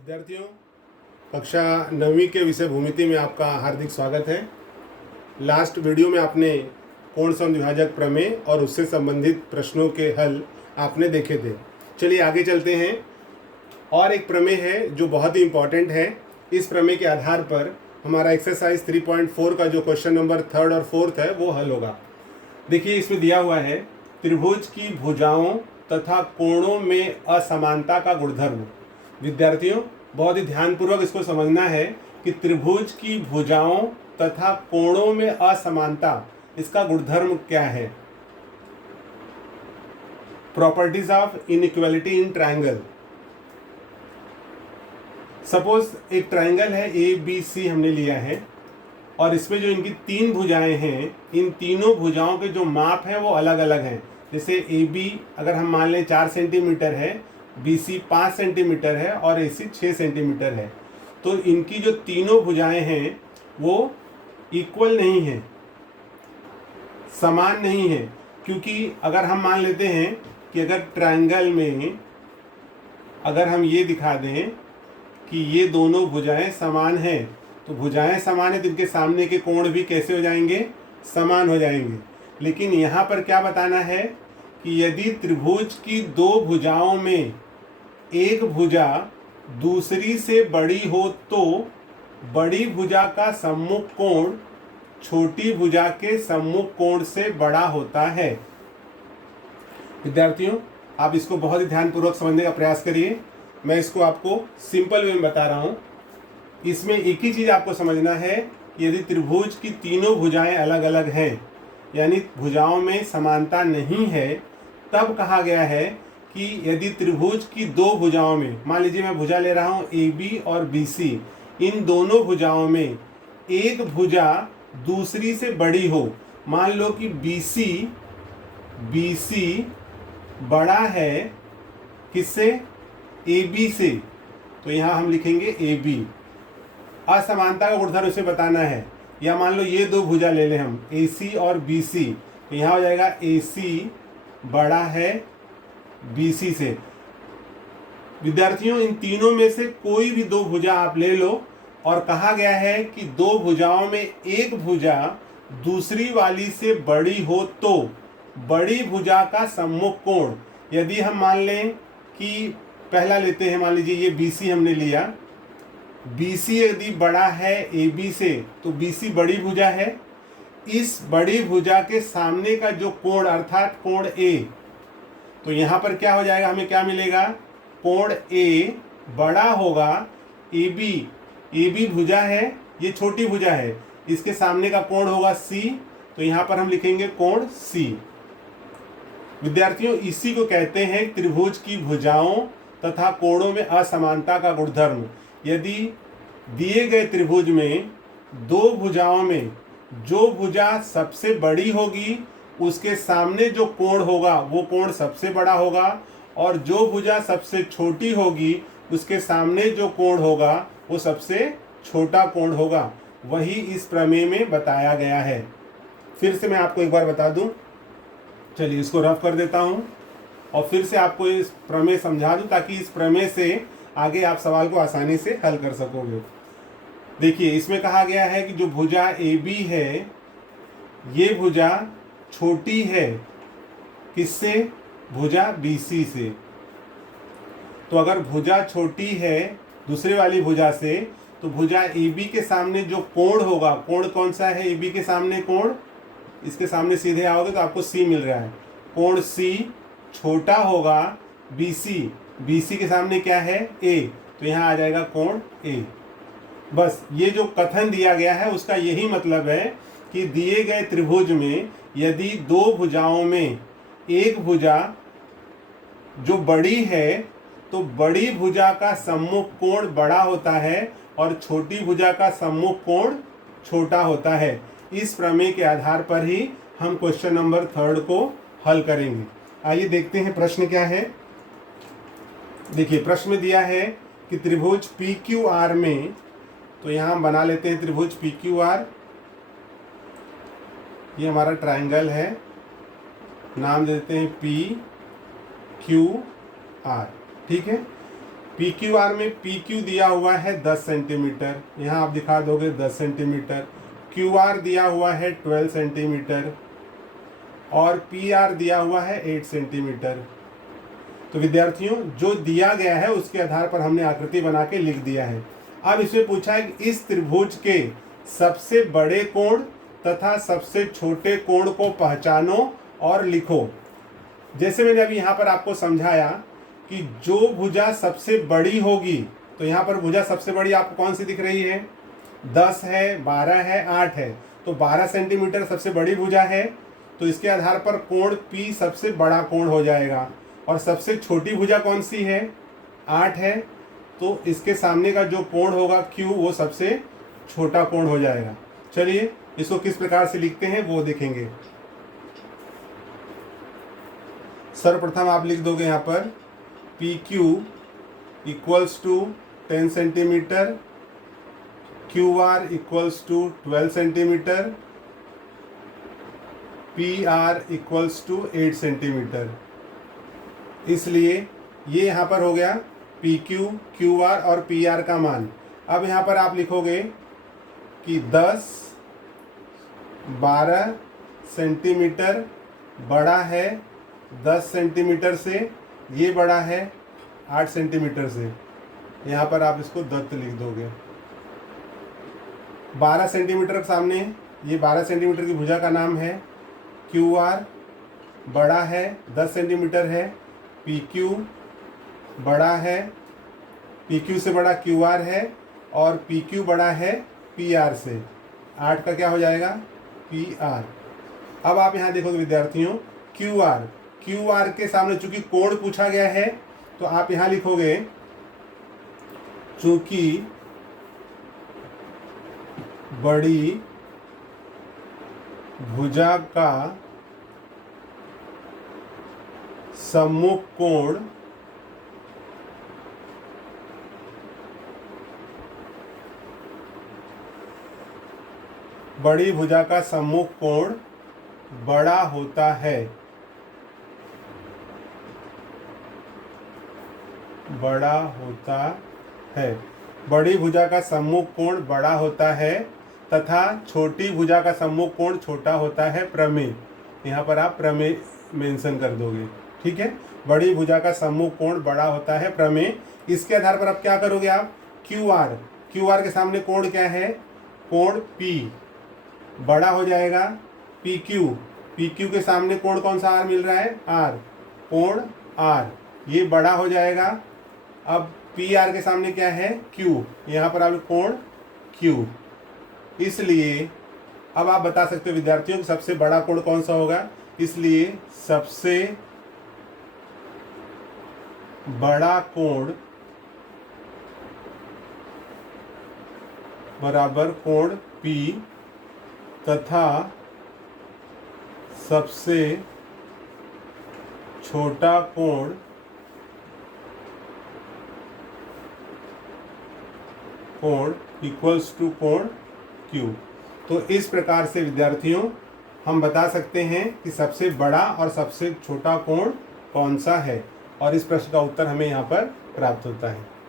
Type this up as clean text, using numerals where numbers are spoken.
विद्यार्थियों, कक्षा 9वीं के विषय भूमिति में आपका हार्दिक स्वागत है। लास्ट वीडियो में आपने कोण समद्विभाजक प्रमेय और उससे संबंधित प्रश्नों के हल आपने देखे थे। चलिए आगे चलते हैं। और एक प्रमेय है जो बहुत ही इम्पॉर्टेंट है। इस प्रमेय के आधार पर हमारा एक्सरसाइज 3.4 का जो क्वेश्चन नंबर 3 और 4 है वो हल होगा। देखिए, इसमें दिया हुआ है त्रिभुज की भुजाओं तथा कोणों में असमानता का गुणधर्म। विद्यार्थियों, बहुत ही ध्यानपूर्वक इसको समझना है कि त्रिभुज की भुजाओं तथा कोणों में असमानता, इसका गुणधर्म क्या है। Properties of inequality in triangle. Suppose एक ट्रायंगल है ABC हमने लिया है और इसमें जो इनकी तीन भुजाएं हैं, इन तीनों भुजाओं के जो माप हैं वो अलग अलग हैं। जैसे AB अगर हम मान लें 4 सेंटीमीटर है, BC 5 सेंटीमीटर है और AC 6 सेंटीमीटर है, तो इनकी जो तीनों भुजाएं हैं वो इक्वल नहीं है, समान नहीं है। क्योंकि अगर हम मान लेते हैं कि अगर ट्रायंगल में अगर हम ये दिखा दें कि ये दोनों भुजाएं समान हैं, तो भुजाएं समान है तो इनके सामने के कोण भी कैसे हो जाएंगे, समान हो जाएंगे। लेकिन यहाँ पर क्या बताना है कि यदि त्रिभुज की दो भुजाओं में एक भुजा दूसरी से बड़ी हो तो बड़ी भुजा का सम्मुख कोण छोटी भुजा के सम्मुख कोण से बड़ा होता है। विद्यार्थियों, आप इसको बहुत ही ध्यानपूर्वक समझने का प्रयास करिए। मैं इसको आपको सिंपल वे में बता रहा हूँ। इसमें एक ही चीज़ आपको समझना है कि यदि त्रिभुज की तीनों भुजाएं अलग अलग हैं, यानी भुजाओं में समानता नहीं है, तब कहा गया है कि यदि त्रिभुज की दो भुजाओं में, मान लीजिए मैं भुजा ले रहा हूँ AB और BC, इन दोनों भुजाओं में एक भुजा दूसरी से बड़ी हो। मान लो कि BC बड़ा है किससे, AB से, तो यहाँ हम लिखेंगे AB। असमानता का गुणधर्म उसे बताना है। या मान लो ये दो भुजा ले लें हम, AC और BC, तो यहाँ हो जाएगा AC बड़ा है BC से। विद्यार्थियों, इन तीनों में से कोई भी दो भुजा आप ले लो और कहा गया है कि दो भुजाओं में एक भुजा दूसरी वाली से बड़ी हो तो बड़ी भुजा का सम्मुख कोण, यदि हम मान लें कि पहला लेते हैं, मान लीजिए ये BC हमने लिया, BC यदि बड़ा है AB से तो BC बड़ी भुजा है। इस बड़ी भुजा के सामने का जो कोण अर्थात कोण A, तो यहाँ पर क्या हो जाएगा, हमें क्या मिलेगा, कोण A बड़ा होगा AB भुजा है, ये छोटी भुजा है, इसके सामने का कोण होगा C, तो यहाँ पर हम लिखेंगे कोण C। विद्यार्थियों, इसी को कहते हैं त्रिभुज की भुजाओं तथा कोणों में असमानता का गुणधर्म। यदि दिए गए त्रिभुज में दो भुजाओं में जो भुजा सबसे बड़ी होगी उसके सामने जो कोण होगा वो कोण सबसे बड़ा होगा, और जो भुजा सबसे छोटी होगी उसके सामने जो कोण होगा वो सबसे छोटा कोण होगा। वही इस प्रमेय में बताया गया है। फिर से मैं आपको एक बार बता दूं। चलिए इसको रफ कर देता हूं और फिर से आपको इस प्रमेय समझा दूं ताकि इस प्रमेय से आगे आप सवाल को आसानी से हल कर सकोगे। देखिए, इसमें कहा गया है कि जो भुजा AB है ये भुजा छोटी है किससे, भुजा BC से। तो अगर भुजा छोटी है दूसरे वाली भुजा से, तो भुजा AB के सामने जो कोण होगा, कोण कौन सा है AB के सामने, कोण, इसके सामने सीधे आओगे तो आपको C मिल रहा है, कोण C छोटा होगा BC के सामने क्या है, A, तो यहाँ आ जाएगा कोण A। बस ये जो कथन दिया गया है उसका यही मतलब है कि दिए गए त्रिभुज में यदि दो भुजाओं में एक भुजा जो बड़ी है तो बड़ी भुजा का सम्मुख कोण बड़ा होता है और छोटी भुजा का सम्मुख कोण छोटा होता है। इस प्रमेय के आधार पर ही हम क्वेश्चन नंबर 3 को हल करेंगे। आइए देखते हैं प्रश्न क्या है। देखिए, प्रश्न में दिया है कि त्रिभुज PQR में, तो यहाँ हम बना लेते हैं त्रिभुज PQR। ये हमारा ट्रायंगल है, नाम देते हैं PQR, ठीक है। पी क्यू आर में पी क्यू दिया हुआ है 10 सेंटीमीटर, यहाँ आप दिखा दोगे 10 सेंटीमीटर। क्यू आर दिया हुआ है 12 सेंटीमीटर और पी आर दिया हुआ है 8 सेंटीमीटर। तो विद्यार्थियों जो दिया गया है उसके आधार पर हमने आकृति बना के लिख दिया है। अब इसमें पूछा है कि इस त्रिभुज के सबसे बड़े कोण तथा सबसे छोटे कोण को पहचानो और लिखो। जैसे मैंने अभी यहाँ पर आपको समझाया कि जो भुजा सबसे बड़ी होगी, तो यहाँ पर भुजा सबसे बड़ी आपको कौन सी दिख रही है? 10 है, 12 है, 8 है। तो 12 सेंटीमीटर सबसे बड़ी भुजा है, तो इसके आधार पर कोण P सबसे बड़ा कोण हो जाएगा। और सबसे छोटी भुजा कौन सी है? 8 है, तो इसके सामने का जो कोण होगा Q वो सबसे छोटा कोण हो जाएगा। चलिए इसको किस प्रकार से लिखते हैं वो देखेंगे। सर्वप्रथम आप लिख दोगे यहाँ पर P Q equals to 10 centimetre, Q R equals to 12 centimetre, P R equals to 8 centimetre. इसलिए ये यहाँ पर हो गया पी क्यू, क्यू आर और पी आर का मान। अब यहाँ पर आप लिखोगे कि 12 सेंटीमीटर बड़ा है 10 सेंटीमीटर से, ये बड़ा है 8 सेंटीमीटर से। यहाँ पर आप इसको दत्त लिख दोगे। 12 सेंटीमीटर के सामने ये 12 सेंटीमीटर की भुजा का नाम है क्यू आर, बड़ा है 10 सेंटीमीटर है। पी क्यू बड़ा है, पी क्यू से बड़ा क्यू आर है और पी क्यू बड़ा है पी आर से। 8 का क्या हो जाएगा? P R. अब आप यहाँ देखोगे विद्यार्थियों क्यू आर, क्यू आर के सामने चूंकि कोण पूछा गया है तो आप यहाँ लिखोगे चूंकि बड़ी भुजा का सम्मुख कोण बड़ी भुजा का सम्मुख कोण बड़ा होता है, बड़ा होता है। बड़ी भुजा का सम्मुख कोण बड़ा होता है तथा छोटी भुजा का सम्मुख कोण छोटा होता है, प्रमेय। यहाँ पर आप प्रमेय मेंशन कर दोगे, ठीक है। बड़ी भुजा का सम्मुख कोण बड़ा होता है, प्रमेय। इसके आधार पर आप क्या करोगे? आप क्यू आर, क्यू आर के सामने कोण क्या है? कोण P बड़ा हो जाएगा पी क्यू, पी क्यू के सामने कोण कौन सा R मिल रहा है? R, कोण R ये बड़ा हो जाएगा। अब पी आर के सामने क्या है? Q, यहाँ पर आप कोण Q। इसलिए अब आप बता सकते हो विद्यार्थियों कि सबसे बड़ा कोण कौन सा होगा। इसलिए सबसे बड़ा कोण बराबर कोण P तथा सबसे छोटा कोण इक्वल्स टू कोण Q। तो इस प्रकार से विद्यार्थियों हम बता सकते हैं कि सबसे बड़ा और सबसे छोटा कोण कौन सा है, और इस प्रश्न का उत्तर हमें यहाँ पर प्राप्त होता है।